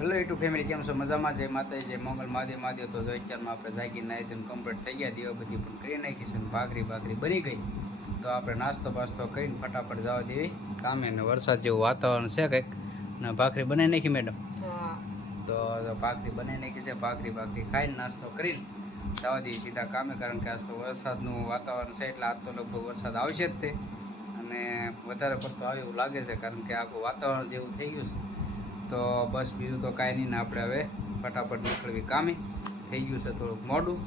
Hello YouTube family, કેમ છો? મજામાં? જય માતાજી, જય મંગલ મહાદેવ. તો જો અત્યારમાં આપણે જાગી નાહી ધોઈને કમ્પ્લીટ થઈ ગયા, દીવા બધી પણ કરી નાખી છે, ભાખરી બની ગઈ. તો આપણે નાસ્તો બાસ્તો કરીને ફટાફટ જવા દેવી કામે. ને વરસાદ જેવું વાતાવરણ છે કંઈક, ને ભાખરી બનાવી નાખી મેડમ. તો ભાખરી બનાવી નાખી છે, ભાખરી ખાઈને નાસ્તો કરીને જવા દેવી સીધા કામે, કારણ કે આજ તો વરસાદનું વાતાવરણ છે, એટલે આજ તો લગભગ વરસાદ આવશે જ તે, અને વધારે પડતો આવે એવું લાગે છે, કારણ કે આખું વાતાવરણ જેવું થઈ ગયું છે. તો બસ બીજું તો કાંઈ નહીં ને, આપણે હવે ફટાફટ નીકળવી કામે. થઈ ગયું છે થોડુંક મોડું,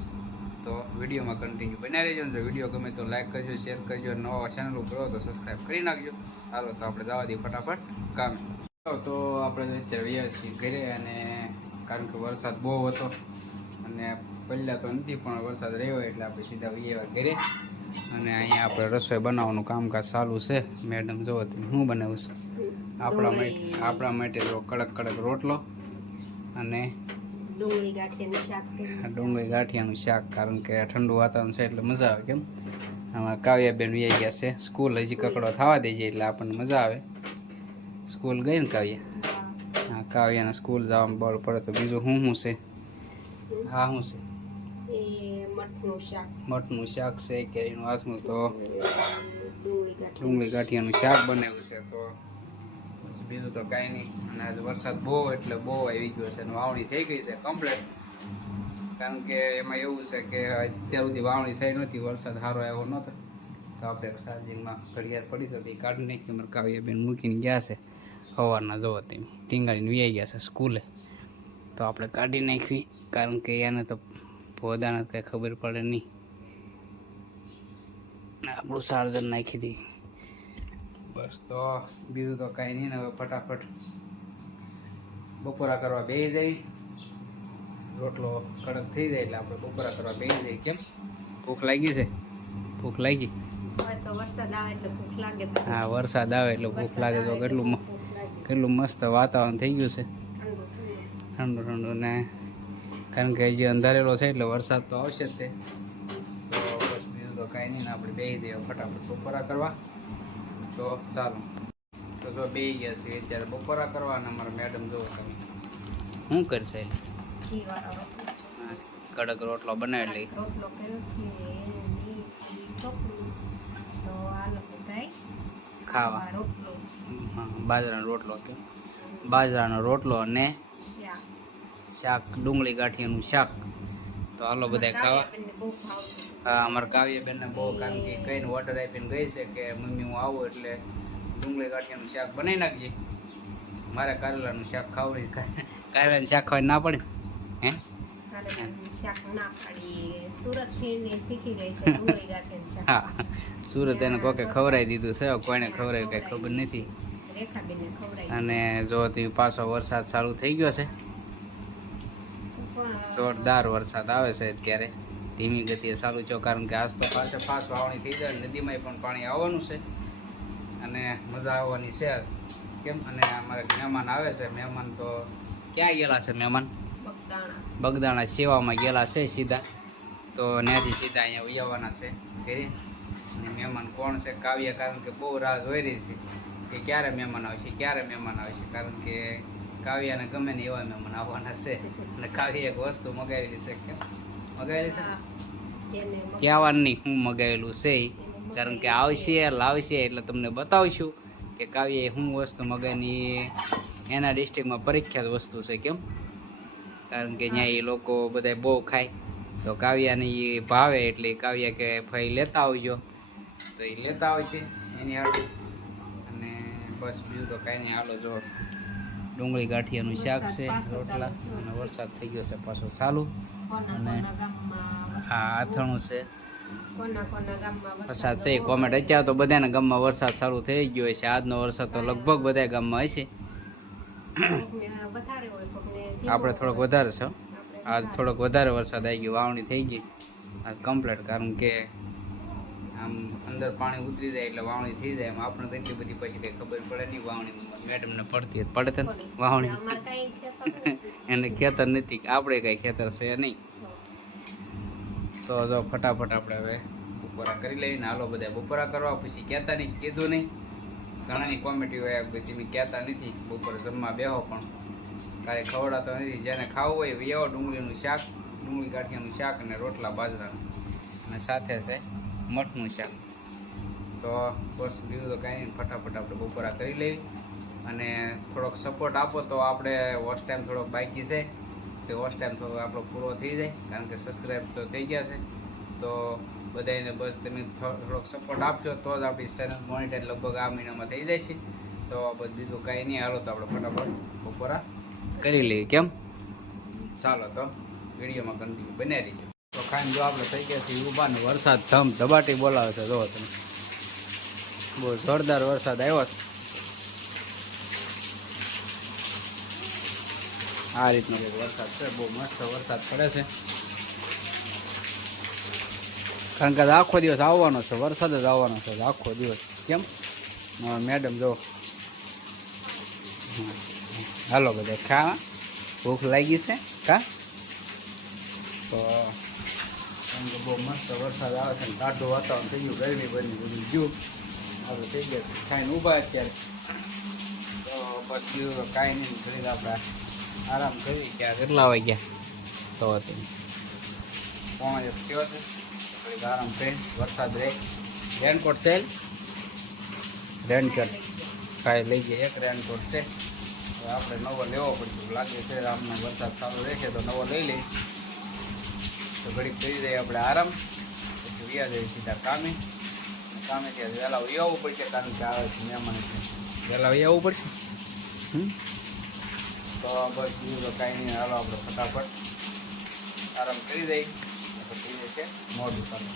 તો વિડીયોમાં કન્ટિન્યુ બનાવી રહેજો. ને જો વિડીયો ગમે તો લાઈક કરજો, શેર કરજો, નવા ચેનલ ઉપર તો સબસ્ક્રાઈબ કરી નાખજો. ચાલો તો આપણે જવા દઈએ ફટાફટ કામે. તો આપણે અત્યારે વ્યા છીએ ઘરે, અને કારણ કે વરસાદ બહુ હતો અને પહેલાં તો નથી, પણ વરસાદ રહ્યો એટલે આપણે સીધા વ્યા ઘરે. અને અહીંયા આપણે રસોઈ બનાવવાનું કામકાજ ચાલુ છે. મેડમ જોવો તમે શું બનાવું છે આપણા માટે તો કડક રોટલો અને ડુંગળી ગાંઠિયાનું શાક, કારણ કે ઠંડુ વાતાવરણ છે એટલે મજા આવે. કેમ આમાં કાવ્યાબેન વ્યાઈ ગયા છે સ્કૂલ, હજી કકડો થવા દેજે એટલે આપણને મજા આવે. સ્કૂલ ગઈ ને કાવ્યા? હા, કાવ્યાને સ્કૂલ જવામાં બળ પડે. તો બીજું શું છે? હા, શું છે? મઠનું શાક છે, કેરીનું હાથનું, તો ડુંગળી ગાંઠિયાનું શાક બનાવ્યું છે. તો બીજું તો કાંઈ નહીં. અને આજે વરસાદ બહુ એટલે બહુ આવી ગયો છે, અને વાવણી થઈ ગઈ છે કમ્પ્લેટ. કારણ કે એમાં એવું છે કે અત્યાર સુધી વાવણી થઈ નહોતી, વરસાદ સારો આવ્યો નહોતો. તો આપણે એક ચાર્જિંગમાં ઘડિયાળ પડી હતી, કાઢી નાખી. અમારે કાવ્યાબેન મૂકીને ગયા છે સવારના, જોવો તમે ટીંગાડીને વ્યાઈ ગયા છે સ્કૂલે. તો આપણે કાઢી નાખવી, કારણ કે એને તો પોદાને કંઈ ખબર પડે નહીં. આપણું ચાર્જર નાખી દઈએ બસ. તો બીજું તો કાંઈ નહીં ને, હવે ફટાફટ બપોરા કરવા બેસી જાય. રોટલો કડક થઈ જાય એટલે આપણે બપોરા કરવા બેસી જાય. કેમ ભૂખ લાગી છે? ભૂખ લાગી? હા, વરસાદ આવે એટલે ભૂખ લાગે. તો કેટલું મસ્ત વાતાવરણ થઈ ગયું છે, ઠંડુ ને, કારણ કે હજી અંધારેલો છે એટલે વરસાદ તો આવશે જ તે. તો બસ બીજું તો કાંઈ નહીં ને, આપણે બેસી દઈએ ફટાફટ બપોરા કરવા. તો ચાલો, તો જો બેસી ગયા છે અત્યારે બપોરા કરવા. અને અમારા મેડમ જોવો તમે શું કરશે? કડક રોટલો બનાવી લઈ ખાવા. બાજરાનો રોટલો, કે બાજરાનો રોટલો અને શાક, ડુંગળી ગાંઠિયાનું શાક. તો હાલો બધા ખાવા. હા, અમારા કાવ્યાબેનને બહુ, કારણ કે કઈને ઓર્ડર આપીને ગઈ છે કે મમ્મી હું આવું એટલે ડુંગળી ગાંઠિયાનું શાક બનાવી નાખજે. મારે કારેલાનું શાક ખાવું નહીં. કારેલાનું શાક ખાવા ના પડે? હે, હા, સુરત એને કોકે ખવડાવી દીધું છે, કોઈને ખવડાવ્યું કંઈ ખબર નથી. અને જો તમે પાછો વરસાદ ચાલુ થઈ ગયો છે, જોરદાર વરસાદ આવે છે અત્યારે, ધીમી ગતિએ ચાલુ છો. કારણ કે આજ તો પાછો વાવણી થઈ જાય, નદીમાં પણ પાણી આવવાનું છે અને મજા આવવાની છે. કેમ, અને અમારે મહેમાન આવે છે. મહેમાન તો ક્યાં ગયેલા છે? મહેમાન બગદાણા સેવામાં ગયેલા છે સીધા. તો ત્યાંથી સીધા અહીંયા આવવાના છે ઘરે. અને મહેમાન કોણ છે? કાવ્ય, કારણ કે બહુ રાહ જોઈ રહી છે કે ક્યારે મહેમાન આવશે. કારણ કે કાવ્યાને ગમે ને એવા મહેમાન આવવાના છે. અને કાવ્ય એક વસ્તુ મગાવેલી છે. કેમ મગાવેલી છે? કહેવાની હું મગાવેલું છે, કારણ કે લાવશે એટલે તમને બતાવશું કે કાવ્યએ શું વસ્તુ મગાવીની. એના ડિસ્ટ્રિક્ટમાં પ્રખ્યાત વસ્તુ છે. કેમ, કારણ કે ત્યાં એ લોકો બધા બહુ ખાય. તો કાવ્યાને એ ભાવે એટલે કાવ્ય કે ભાઈ લેતા આવજો. તો એ લેતા આવશે એની હાટું. અને બસ બીજું તો કાંઈ નહીં. હાલો, જો ડુંગળી ગાંઠિયાનું શાક છે, રોટલા, અને વરસાદ થઈ ગયો છે પાછો ચાલુ. અને આ આથણું છે, વરસાદ છે. કોમેન્ટ અત્યારે તો બધાના ગામમાં વરસાદ ચાલુ થઈ ગયો છે. આજનો વરસાદ તો લગભગ બધા ગામમાં હશે. આપણે થોડોક વધારે છે. આજ થોડોક વધારે વરસાદ આવી ગયો, વાવણી થઈ ગઈ આજ કમ્પ્લીટ. કારણ કે આમ અંદર પાણી ઉતરી જાય એટલે વાવણી થઈ જાય. એમ આપણે તો એટલી બધી પછી કંઈ ખબર પડે નહીં. વાવણી મેડમને પડતી પડે ને વાવણી, એને ખેતર નથી, આપણે કંઈ ખેતર છે નહીં. તો જો ફટાફટ આપણે હવે બપોરા કરી લઈને હાલો બધા બપોરા કરવા. પછી કહેતા નહીં, કીધું નહીં. ઘણાની કોમેડી હોય, તમે કહેતા નથી બપોરે જમવા બેહો, પણ કાંઈ ખવડાતો નથી. જેને ખાવું હોય વિયાવો ડુંગળીનું શાક, ડુંગળી ગાંઠિયાનું શાક અને રોટલા બાજરાનું, અને સાથે છે મઠનું શાક. તો બસ બીજું તો કાંઈ નહીં, ફટાફટ આપણે બપોરા કરી લેવી. અને થોડોક સપોર્ટ આપો તો આપણે વોચ ટાઈમ થોડોક બાકી છે, તો વોચ ટાઈમ થોડો આપણો પૂરો થઈ જાય, કારણ કે સબસ્ક્રાઈબ તો થઈ ગયા છે. તો બધાને બસ તમે થોડોક સપોર્ટ આપશો તો જ આપણી ચેનલ મોનિટાઈઝ લગભગ આ મહિનામાં થઈ જાય છે. તો બસ બીજું કાંઈ નહીં, હાલો તો આપણે ફટાફટ બપોરા કરી લઈએ. કેમ? ચાલો તો વિડીયોમાં કન્ટિન્યુ બન્યા રહીજો. તો ખાઈને જો આપણે થઈ ગયા છીએ ઊભા ને વરસાદ ધબાટી બોલાવે છે. જો તમે બહુ જોરદાર વરસાદ આવ્યો છે. આ રીતનો વરસાદ છે, બહુ મસ્ત વરસાદ પડે છે. કારણ કે આખો દિવસ આવવાનો છે, વરસાદ જ આવવાનો છે આખો દિવસ. કેમ મેડમ જો હાલો બધા ખા, ભૂખ લાગી છે કા? તો કારણ કે બહુ મસ્ત વરસાદ આવે છે ને ટાઢું વાતાવરણ થઈ ગયું, ગરમી બની બધું ગયું. આપણે થઈ ગયા ખાઈને ઊભા અત્યારે. તો પછી કાંઈ નહીં, ઘડીક આપણે આરામ કરી. ક્યાં કેટલા વાગ્યા તો હતું 1:30 થયો છે. ઘડીક આરામ કરી, વરસાદ રહે. રેનકોટ છે, રેનકોટ કાંઈ લઈ ગયા. એક રેનકોટ છે, આપણે નવો લેવો પડશે લાગે છે. આમને વરસાદ ચાલુ રહેશે તો નવો લઈ લઈએ. તો ઘડીક કરી દઈએ આપણે આરામ, પછી વ્યા જઈએ સીધા કામે. કામેથી વહેલા આવવું પડશે, કારણ કે આવે છે મહેમાન, વહેલા આવવું પડશે. તો બસ બીજું તો કાંઈ નહીં, હાલો આપણે ફટાફટ આરામ કરી દઈએ. તો થઈ જશે મોડું ચાલુ.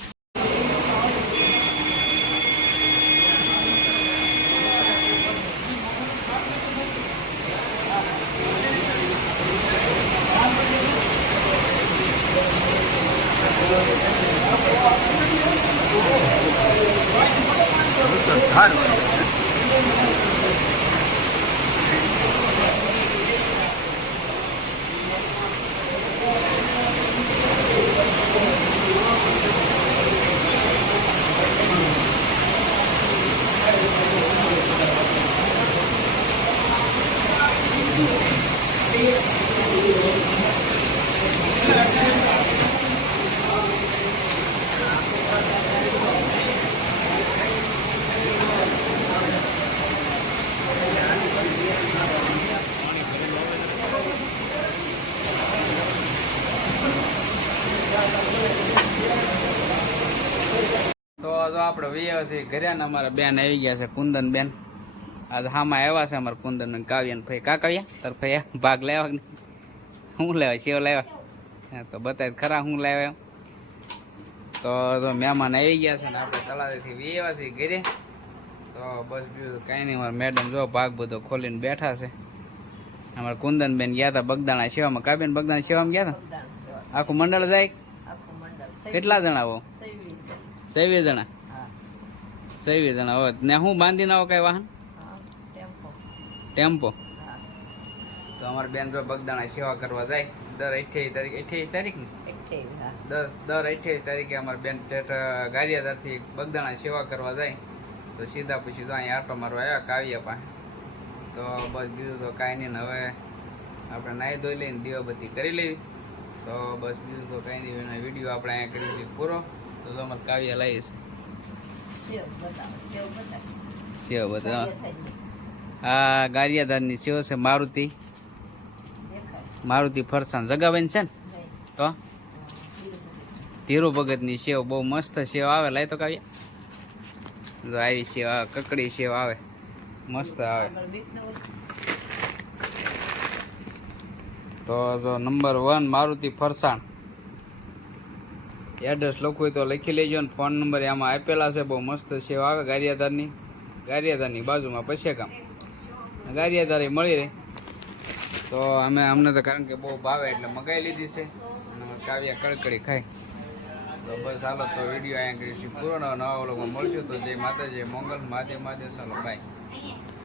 તો જો આપણે વૈયા છીએ ઘરે ને અમારા બેન આવી ગયા છે, કુંદન બેન. આજે હામાં આવ્યા છે અમારા કુંદન ને કાવ્યા ને ભાઈ. કા કાવ્યા તાર ભાઈ ભાગ લેવા કે શું લેવા? સેવ લેવા? તો બતાય ખરા શું લેવા. તો મહેમાન આવી ગયા છે ને આપણે તળાવેથી વૈયા છીએ ઘરે. તો બસ બીજું કાંઈ નહીં, અમારા મેડમ જો ભાગ બધો ખોલીને બેઠા છે. અમારા કુંદન બેન ગયા હતા બગદાણા સેવામાં. કાવ્યા બગદાણા સેવામાં ગયા હતા. આખું મંડળ જાય? કેટલા જણા આવો? 26 જણા. 26 જણા હોય ને હું બાંધીને આવો કઈ વાહન? ટેમ્પો. તો અમારે બેન જો બગદાણા સેવા કરવા જાય દર 28 તારીખ ને દર 28 તારીખે અમારે બેન ગારિયાદારથી બગદાણા સેવા કરવા જાય. તો સીધા પછી તો અહીંયા આટો મારવા આવ્યા કાવ્યા પાસે. તો બસ બીજું તો કાંઈ નહીં, હવે આપણે નાહી ધોઈ લઈને દીવાબત્તી કરી લેવી. તો બસ બીજું તો કાંઈ નહીં, એનો વિડીયો આપણે અહીંયા કરીશું પૂરો. તો અમારે કાવ્યા લાવી છે સેવ બધા. આ ગારિયાદારની સેવ છે મારુતિ ફરસાણ જગાબેન છે ને. તો ધીરુ ભગતની સેવ બહુ મસ્ત સેવ આવે. લાય તો કાવ્યા જો આવી સેવ આવે, કકડી સેવ આવે, મસ્ત આવે. તો જો નંબર 1 મારુતિ ફરસાણ. એડ્રેસ લખવું હોય તો લખી લેજો ને ફોન નંબર આમાં આપેલા છે. બહુ મસ્ત સેવ આવે ગારિયાદારની બાજુમાં પછી કામ ગારિયાદારી મળી રહે. તો અમને તો કારણ કે બહુ ભાવે એટલે મગાવી લીધી છે, અને કાવ્યા કડકડી ખાય. તો બસ હાલો તો વિડીયો અહીંયા કરીશું પૂરો. નવા વ્લોગમાં મળશું. તો જય માતાજી, મંગલ મહાદેવ. ચાલો બાય.